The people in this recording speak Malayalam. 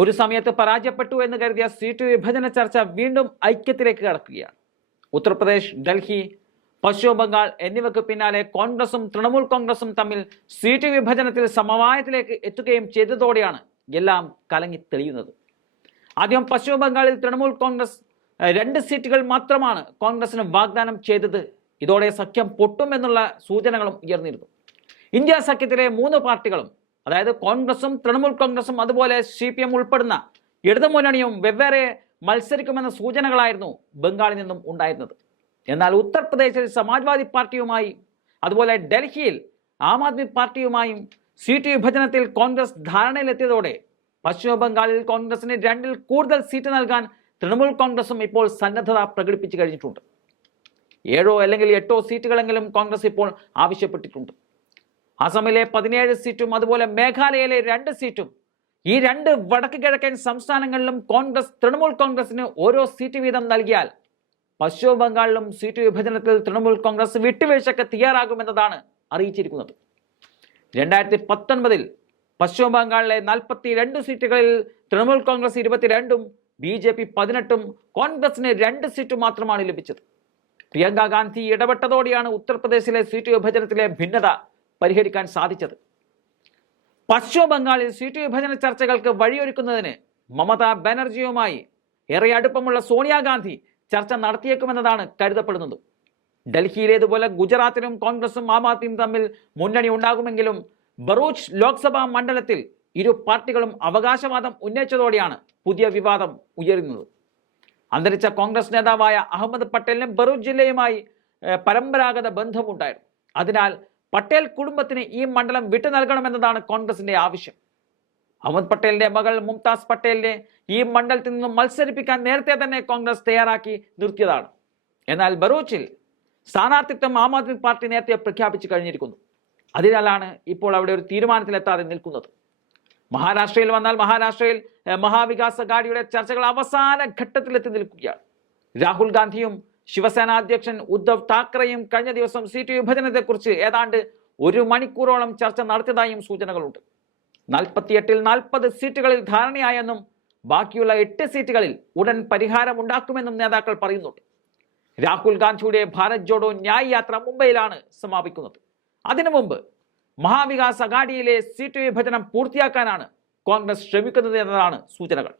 ഒരു സമയത്ത് പരാജയപ്പെട്ടു എന്ന് കരുതിയ സീറ്റ് വിഭജന ചർച്ച വീണ്ടും ഐക്യത്തിലേക്ക് കടക്കുകയാണ്. ഉത്തർപ്രദേശ് ഡൽഹി പശ്ചിമ ബംഗാൾ എന്നിവയ്ക്ക് പിന്നാലെ കോൺഗ്രസും തൃണമൂൽ കോൺഗ്രസും തമ്മിൽ സീറ്റ് വിഭജനത്തിൽ സമവായത്തിലേക്ക് എത്തുകയും ചെയ്തതോടെയാണ് എല്ലാം കലങ്ങി തെളിയുന്നത്. ആദ്യം പശ്ചിമ ബംഗാളിൽ തൃണമൂൽ കോൺഗ്രസ് രണ്ട് സീറ്റുകൾ മാത്രമാണ് കോൺഗ്രസിന് വാഗ്ദാനം ചെയ്തത്. ഇതോടെ സഖ്യം പൊട്ടുമെന്നുള്ള സൂചനകളും ഉയർന്നിരുന്നു. ഇന്ത്യ സഖ്യത്തിലെ മൂന്ന് പാർട്ടികളും അതായത് കോൺഗ്രസും തൃണമൂൽ കോൺഗ്രസും അതുപോലെ സി പി എം ഉൾപ്പെടുന്ന ഇടതുമുന്നണിയും വെവ്വേറെ മത്സരിക്കുമെന്ന സൂചനകളായിരുന്നു ബംഗാളിൽ നിന്നും ഉണ്ടായിരുന്നത്. എന്നാൽ ഉത്തർപ്രദേശിൽ സമാജ്വാദി പാർട്ടിയുമായി അതുപോലെ ഡൽഹിയിൽ ആം ആദ്മി പാർട്ടിയുമായും സീറ്റ് വിഭജനത്തിൽ കോൺഗ്രസ് ധാരണയിലെത്തിയതോടെ പശ്ചിമ ബംഗാളിൽ കോൺഗ്രസിന് രണ്ടിൽ കൂടുതൽ സീറ്റ് നൽകാൻ തൃണമൂൽ കോൺഗ്രസും ഇപ്പോൾ സന്നദ്ധത പ്രകടിപ്പിച്ചു കഴിഞ്ഞിട്ടുണ്ട്. ഏഴോ അല്ലെങ്കിൽ എട്ടോ സീറ്റുകളെങ്കിലും കോൺഗ്രസ് ഇപ്പോൾ ആവശ്യപ്പെട്ടിട്ടുണ്ട്. അസമിലെ പതിനേഴ് സീറ്റും അതുപോലെ മേഘാലയയിലെ രണ്ട് സീറ്റും ഈ രണ്ട് വടക്ക് കിഴക്കൻ സംസ്ഥാനങ്ങളിലും കോൺഗ്രസ് തൃണമൂൽ കോൺഗ്രസിന് ഓരോ സീറ്റ് വീതം നൽകിയാൽ പശ്ചിമ ബംഗാളിലും സീറ്റ് വിഭജനത്തിൽ തൃണമൂൽ കോൺഗ്രസ് വിട്ടുവീഴ്ചയ്ക്ക് തയ്യാറാകുമെന്നതാണ് അറിയിച്ചിരിക്കുന്നത്. രണ്ടായിരത്തി പത്തൊൻപതിൽ പശ്ചിമ ബംഗാളിലെ നാൽപ്പത്തി രണ്ട് സീറ്റുകളിൽ തൃണമൂൽ കോൺഗ്രസ് ഇരുപത്തിരണ്ടും ബി ജെ പി പതിനെട്ടും കോൺഗ്രസിന് രണ്ട് സീറ്റ് മാത്രമാണ് ലഭിച്ചത്. പ്രിയങ്ക ഗാന്ധി ഇടപെട്ടതോടെയാണ് ഉത്തർപ്രദേശിലെ സീറ്റ് വിഭജനത്തിലെ ഭിന്നത പരിഹരിക്കാൻ സാധിച്ചത്. പശ്ചിമബംഗാളിൽ സീറ്റ് വിഭജന ചർച്ചകൾക്ക് വഴിയൊരുക്കുന്നതിന് മമതാ ബാനർജിയുമായി ഏറെ അടുപ്പമുള്ള സോണിയാഗാന്ധി ചർച്ച നടത്തിയേക്കുമെന്നതാണ് കരുതപ്പെടുന്നത്. ഡൽഹിയിലേതുപോലെ ഗുജറാത്തിലും കോൺഗ്രസും ആം ആദ്മിയും തമ്മിൽ മുന്നണി ഉണ്ടാകുമെങ്കിലും ബറൂച്ച് ലോക്സഭാ മണ്ഡലത്തിൽ ഇരു പാർട്ടികളും അവകാശവാദം ഉന്നയിച്ചതോടെയാണ് പുതിയ വിവാദം ഉയരുന്നത്. അന്തരിച്ച കോൺഗ്രസ് നേതാവായ അഹമ്മദ് പട്ടേലിന് ബറൂച്ച് ജില്ലയുമായി പരമ്പരാഗത ബന്ധമുണ്ടായിരുന്നു. അതിനാൽ പട്ടേൽ കുടുംബത്തിന് ഈ മണ്ഡലം വിട്ടു നൽകണമെന്നതാണ് കോൺഗ്രസിന്റെ ആവശ്യം. അഹമ്മദ് പട്ടേലിന്റെ മകൾ മുംതാസ് പട്ടേലിനെ ഈ മണ്ഡലത്തിൽ നിന്നും മത്സരിപ്പിക്കാൻ നേരത്തെ തന്നെ കോൺഗ്രസ് തയ്യാറാക്കി നിർത്തിയതാണ്. എന്നാൽ ബറൂച്ചിൽ സ്ഥാനാർത്ഥിത്വം ആം ആദ്മി പാർട്ടി നേരത്തെ പ്രഖ്യാപിച്ചു കഴിഞ്ഞിരിക്കുന്നു. അതിനാലാണ് ഇപ്പോൾ അവിടെ ഒരു തീരുമാനത്തിലെത്താതെ നിൽക്കുന്നത്. മഹാരാഷ്ട്രയിൽ വന്നാൽ മഹാരാഷ്ട്രയിൽ മഹാവികാസ് അഗാഡിയുടെ ചർച്ചകൾ അവസാന ഘട്ടത്തിലെത്തി നിൽക്കുകയാണ്. രാഹുൽ ഗാന്ധിയും ശിവസേന അധ്യക്ഷൻ ഉദ്ധവ് താക്കറെയും കഴിഞ്ഞ ദിവസം സീറ്റ് വിഭജനത്തെക്കുറിച്ച് ഏതാണ്ട് ഒരു മണിക്കൂറോളം ചർച്ച നടത്തിയതായും സൂചനകളുണ്ട്. നാൽപ്പത്തിയെട്ടിൽ നാൽപ്പത് സീറ്റുകളിൽ ധാരണയായെന്നും ബാക്കിയുള്ള എട്ട് സീറ്റുകളിൽ ഉടൻ പരിഹാരമുണ്ടാക്കുമെന്നും നേതാക്കൾ പറയുന്നുണ്ട്. രാഹുൽ ഗാന്ധിയുടെ ഭാരത് ജോഡോ ന്യായ് യാത്ര മുംബൈയിലാണ് സമാപിക്കുന്നത്. അതിനു മുമ്പ് മഹാവികാസ് അഗാഡിയിലെ സീറ്റ് വിഭജനം പൂർത്തിയാക്കാനാണ് കോൺഗ്രസ് ശ്രമിക്കുന്നത് എന്നതാണ് സൂചനകൾ.